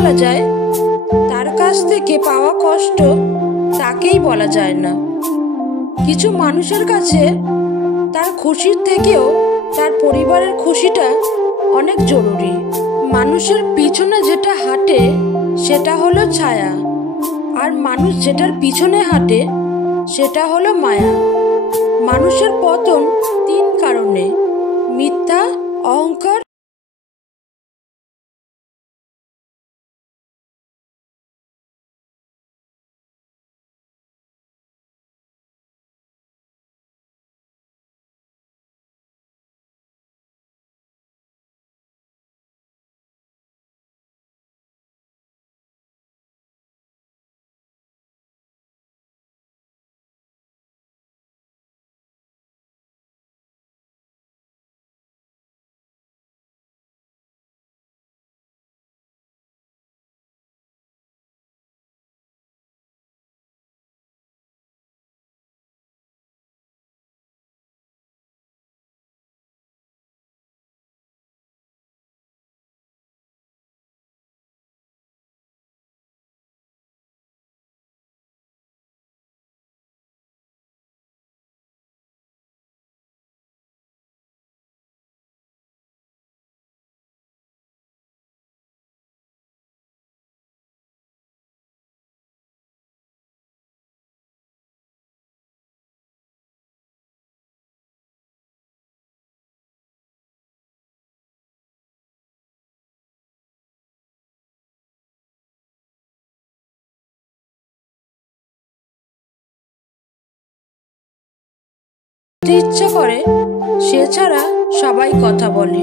বলা যায়, তার কাছ থেকে পাওয়া কষ্ট তাকেই বলা যায় না। কিছু মানুষের কাছে তার খুশির থেকেও তার পরিবারের খুশিটা অনেক জরুরি। মানুষের পিছনে যেটা হাঁটে সেটা হলো ছায়া, আর মানুষ যেটার পিছনে হাঁটে সেটা হলো মায়া। মানুষের পতন 3 কারণে: মিথ্যা, অহংকার, ইচ্ছা করে সে ছাড়া সবাই কথা বলে।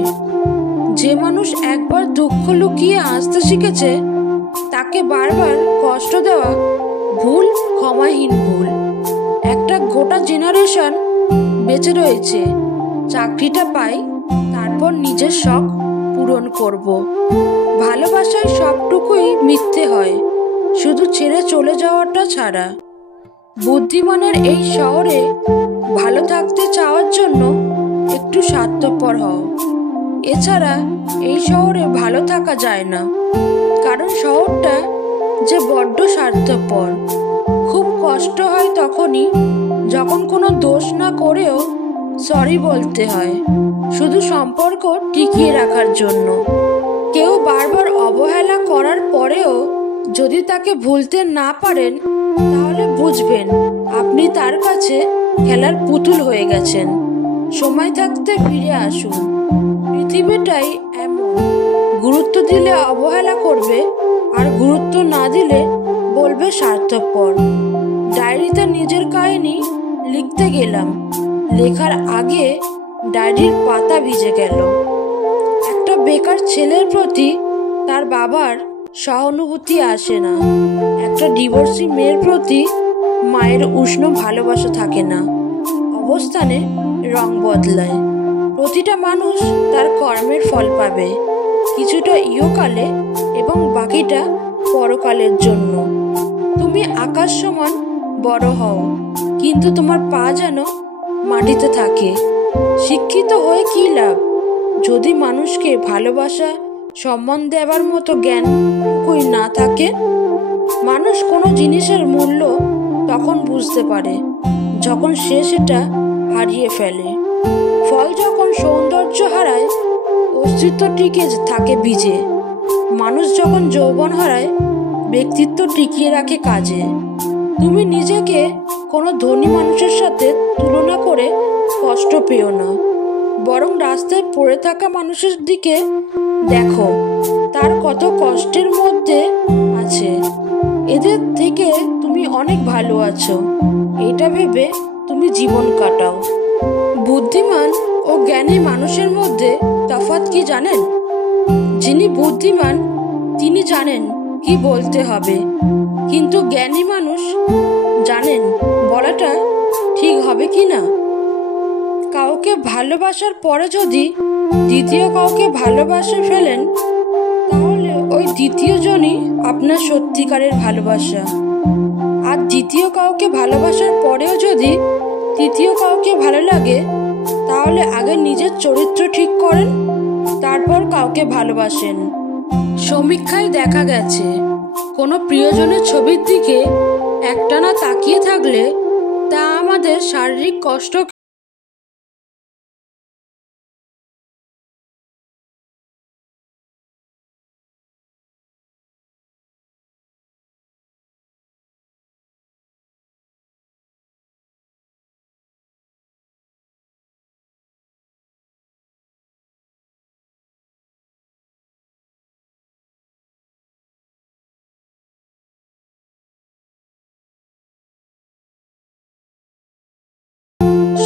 যে মানুষ একবার দুঃখ লুকিয়ে আসতে শিখেছে তাকে বারবার কষ্ট দেওয়া ভুল, ক্ষমাহীন ভুল। একটা গোটা জেনারেশন বেঁচে রয়েছে, চাকরিটা পাই তারপর নিজের শখ পূরণ করব। ভালোবাসায় সবটুকুই মিথ্যে হয়, শুধু ছেড়ে চলে যাওয়াটা ছাড়া। বুদ্ধিমানের এই শহরে ভালো থাকতে চাওয়ার জন্য একটু স্বার্থপর হও। এছাড়া এই শহরে ভালো থাকা যায় না, কারণ শহরটা যে বড্ড স্বার্থপর। খুব কষ্ট হয় তখনই যখন কোনো দোষ না করেও সরি বলতে হয়, শুধু সম্পর্ক টিকিয়ে রাখার জন্য। কেউ বারবার অবহেলা করার পরেও যদি তাকে ভুলতে না পারেন, তাহলে বুঝবেন আপনি তার কাছে খেলার পুতুল হয়ে গেছেন। সময় থাকতে ফিরে আসুন। পৃথিবীটাই এমন, গুরুত্ব দিলে অবহেলা করবে, আর গুরুত্ব না দিলে বলবে স্বার্থপর। ডায়েরিতে নিজের কাহিনী লিখতে গেলাম, লেখার আগে ডায়েরির পাতা ভিজে গেল। একটা বেকার ছেলের প্রতি তার বাবার সহানুভূতি আসে না, একটা ডিভোর্সি মেয়ের প্রতি মায়ের উষ্ণ ভালোবাসা থাকে না। অবস্থানে রং বদলায়। প্রতিটা মানুষ তার কর্মের ফল পাবে, কিছুটা ইহকালে এবং বাকিটা পরকালের জন্য। তুমি আকাশ সমান বড় হও, কিন্তু তোমার পা যেন মাটিতে থাকে। শিক্ষিত হয়ে কি লাভ যদি মানুষকে ভালোবাসা, সম্মান দেওয়ার মতো জ্ঞানটুকুই না থাকে? মানুষ কোনো জিনিসের মূল্য তখন বুঝতে পারে যখন সে সেটা হারিয়ে ফেলে। ফল যখন সৌন্দর্য হারায়, অস্তিত্ব টিকে থাকে বীজে। মানুষ যখন যৌবন হারায়, ব্যক্তিত্ব টিকিয়ে রাখে কাজে। তুমি নিজেকে কোনো ধনী মানুষের সাথে তুলনা করে কষ্ট পেও না, বরং রাস্তায় পড়ে থাকা মানুষের দিকে দেখো, তার কত কষ্টের মধ্যে আছে। এদের থেকে তুমি অনেক ভালো আছো, এটা ভেবে তুমি জীবন কাটাও। বুদ্ধিমান ও জ্ঞানী মানুষের মধ্যে তফাৎ কি জানেন? যিনি বুদ্ধিমান তিনি জানেন কি বলতে হবে, কিন্তু জ্ঞানী মানুষ জানেন বলাটা ঠিক হবে কি না। কাউকে ভালোবাসার পরে যদি দ্বিতীয় কাউকে ভালোবাসে ফেলেন, তাহলে ওই দ্বিতীয় জনই আপনার সত্যিকারের ভালোবাসা। আর দ্বিতীয় কাউকে ভালোবাসার পরেও যদি তৃতীয় কাউকে ভালো লাগে, তাহলে আগে নিজের চরিত্র ঠিক করেন, তারপর কাউকে ভালোবাসেন। সমীক্ষায় দেখা গেছে কোনো প্রিয়জনের ছবির দিকে একটানা তাকিয়ে থাকলে তা আমাদের শারীরিক কষ্ট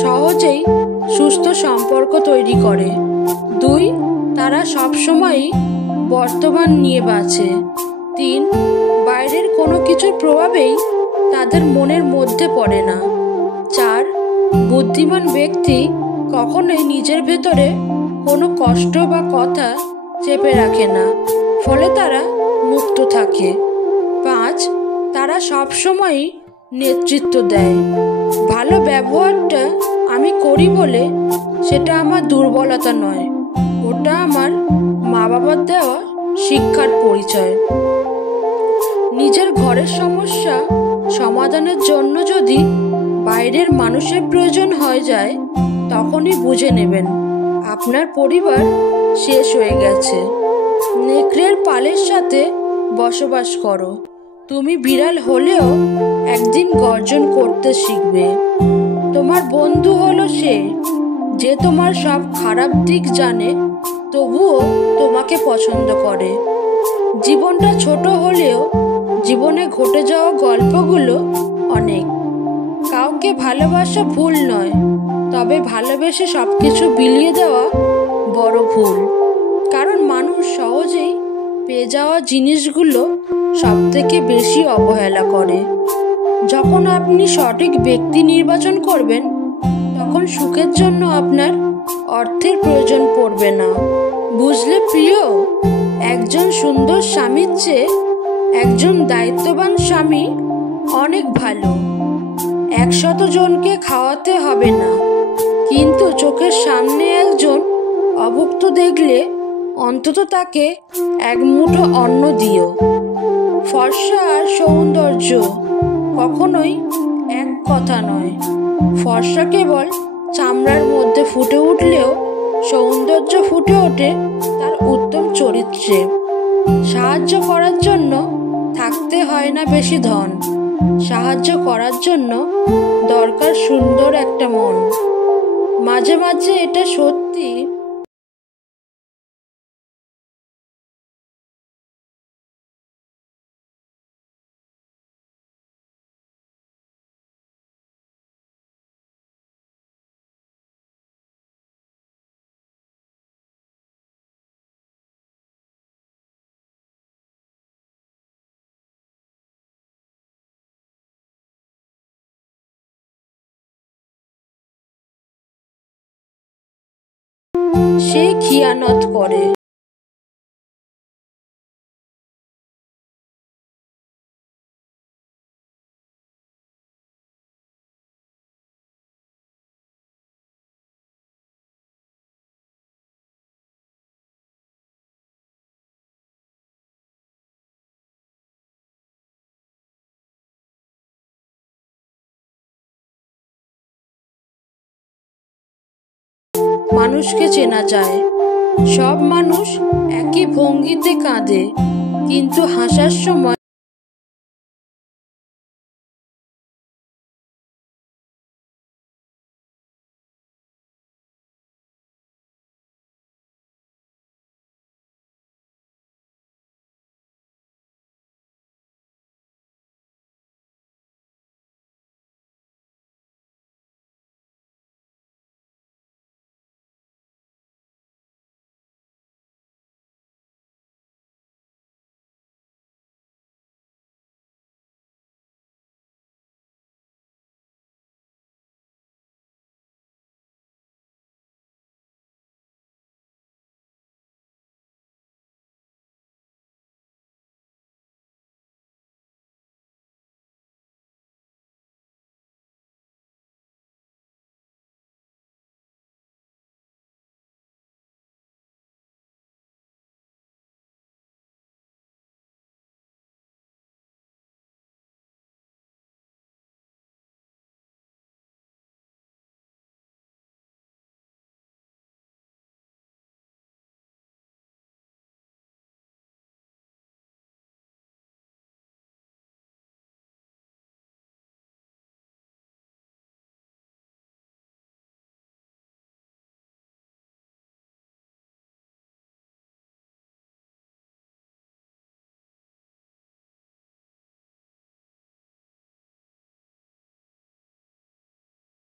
সহজেই সুস্থ সম্পর্ক তৈরি করে। 2, তারা সবসময়ই বর্তমান নিয়ে বাঁচে। 3, বাইরের কোনো কিছুর প্রভাবেই তাদের মনের মধ্যে পড়ে না। 4, বুদ্ধিমান ব্যক্তি কখনোই নিজের ভেতরে কোনো কষ্ট বা কথা চেপে রাখে না, ফলে তারা মুক্ত থাকে। 5, তারা সবসময়ই নেতৃত্ব দেয়। ভালো ব্যবহারটা আমি করি বলে সেটা আমার দুর্বলতা নয়, ওটা আমার মা বাবার দেওয়া শিক্ষার পরিচয়। নিজের ঘরের সমস্যা সমাধানের জন্য যদি বাইরের মানুষের প্রয়োজন হয়ে যায়, তখনই বুঝে নেবেন আপনার পরিবার শেষ হয়ে গেছে। নেকড়ের পালের সাথে বসবাস করো, তুমি বিড়াল হলেও একদিন গর্জন করতে শিখবে। তোমার বন্ধু হলো সে যে তোমার সব খারাপ দিক জানে তবুও তোমাকে পছন্দ করে। জীবনটা ছোট হলেও জীবনে ঘটে যাওয়া গল্পগুলো অনেক। কাউকে ভালোবাসা ভুল নয়, তবে ভালোবেসে সবকিছু বিলিয়ে দেওয়া বড় ভুল। কারণ মানুষ সহজেই পেয়ে যাওয়া জিনিসগুলো সব থেকে বেশি অবহেলা করে। যখন আপনি সঠিক ব্যক্তি নির্বাচন করবেন, তখন সুখের জন্য আপনার অর্থের প্রয়োজন পড়বে না। বুঝলে প্রিয়, একজন সুন্দর স্বামীর চেয়ে একজন দায়িত্ববান স্বামী অনেক ভালো। 100 জনকে খাওয়াতে হবে না, কিন্তু চোখের সামনে একজন অভুক্ত দেখলে অন্তত তাকে এক মুঠো অন্ন দিও। ফর্সা আর সৌন্দর্য কখনোই এক কথা নয়। ফর্সা কেবল চামড়ার মধ্যে ফুটে উঠলেও সৌন্দর্য ফুটে ওঠে তার উত্তম চরিত্রে। সাহায্য করার জন্য থাকতে হয় না বেশি ধন, সাহায্য করার জন্য দরকার সুন্দর একটা মন। মাঝে মাঝে এটা সত্যি সে খিয়ানত করে। মানুষকে চেনা যায়। সব মানুষ একই ভঙ্গিতে কাঁদে, কিন্তু হাসার সময়